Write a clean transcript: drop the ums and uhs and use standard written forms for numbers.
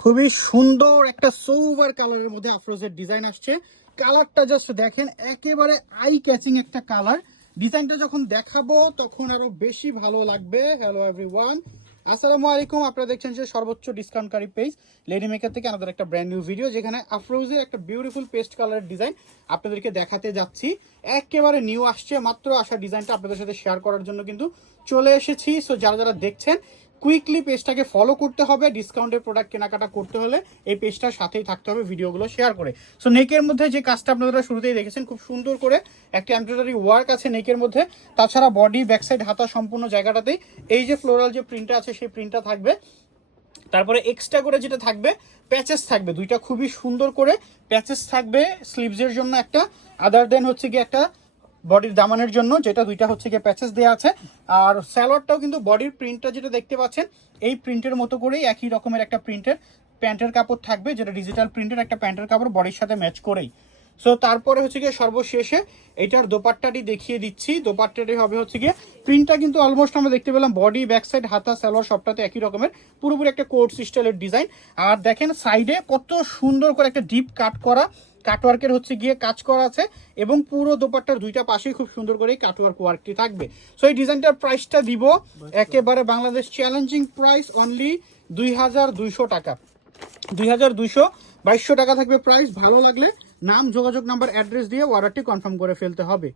খুবই সুন্দর একটা সোভার কালারের মধ্যে আফরোজের ডিজাইন আসছে। কালারটা জাস্ট দেখেন, একেবারে আই ক্যাচিং একটা কালার। ডিজাইনটা যখন দেখাবো তখন আরো বেশি ভালো লাগবে। হ্যালো এভরিওয়ান, আসসালামু আলাইকুম। আপনারা দেখছেন যে সর্বোচ্চ ডিসকাউন্টকারী পেজ লেডি মেকার থেকে আমাদের একটা ব্র্যান্ড নিউ ভিডিও, যেখানে আফরোজের একটা বিউটিফুল পেস্ট কালারের ডিজাইন আপনাদেরকে দেখাতে যাচ্ছি। একেবারে নিউ আসছে, মাত্র আসা ডিজাইনটা আপনাদের সাথে শেয়ার করার জন্য কিন্তু চলে এসেছি। সো যারা যারা দেখছেন কুইকলি পেজটাকে ফলো করতে হবে। ডিসকাউন্টের প্রোডাক্ট কেনাকাটা করতে হলে এই পেজটার সাথেই থাকতে হবে ভিডিওগুলো শেয়ার করে। সো নেকের মধ্যে যে কাজটা আপনারা শুরুতেই দেখেছেন, খুব সুন্দর করে একটা এমব্রয়ডারি ওয়ার্ক আছে নেকের মধ্যে। তাছাড়া বডি, ব্যাক সাইড, হাতা সম্পূর্ণ জায়গাটাতেই এই যে ফ্লোরাল যে প্রিন্টটা আছে সেই প্রিন্টটা থাকবে। তারপরে এক্সট্রা করে যেটা থাকবে, প্যাচেস থাকবে দুইটা, খুবই সুন্দর করে প্যাচেস থাকবে স্লিভসের জন্য একটা, আদার দেন হচ্ছে গিয়ে একটা বডির দামানের জন্য, যেটা দুইটা হচ্ছে গিয়ে প্যাচেস দেওয়া আছে। আর স্যালোয়ারটাও কিন্তু বডির প্রিন্টটা যেটা দেখতে পাচ্ছেন এই প্রিন্টের মতো করেই একই রকমের একটা প্রিন্টের প্যান্টের কাপড় থাকবে, যেটা ডিজিটাল প্রিন্টের একটা প্যান্টের কাপড় বডির সাথে ম্যাচ করেই। সো তারপরে হচ্ছে গিয়ে সর্বশেষে এটার দোপাট্টাটি দেখিয়ে দিচ্ছি। দোপাট্টাটি হবে হচ্ছে গিয়ে, প্রিন্টটা কিন্তু অলমোস্ট আমরা দেখতে পেলাম বডি, ব্যাক সাইড, হাতা, সালোয়ার সবটাতে একই রকমের পুরোপুরি একটা কোট স্টাইলের ডিজাইন। আর দেখেন সাইডে কত সুন্দর করে একটা ডিপ কাট করা কাটওয়ার্কের হচ্ছে গিয়ে কাজ করা আছে, এবং পুরো দোপাট্টার দুইটা পাশেই খুব সুন্দর করে কাটওয়ার্ক ওয়ার্কটি থাকবে। সো এই ডিজাইনটার প্রাইসটা দিব একেবারে বাংলাদেশ চ্যালেঞ্জিং প্রাইস, অনলি 2200 টাকা। 2200 টাকা থাকবে প্রাইস। ভালো লাগলে নাম, যোগাযোগ নাম্বার, অ্যাড্রেস দিয়ে অর্ডারটি কনফার্ম করে ফেলতে হবে।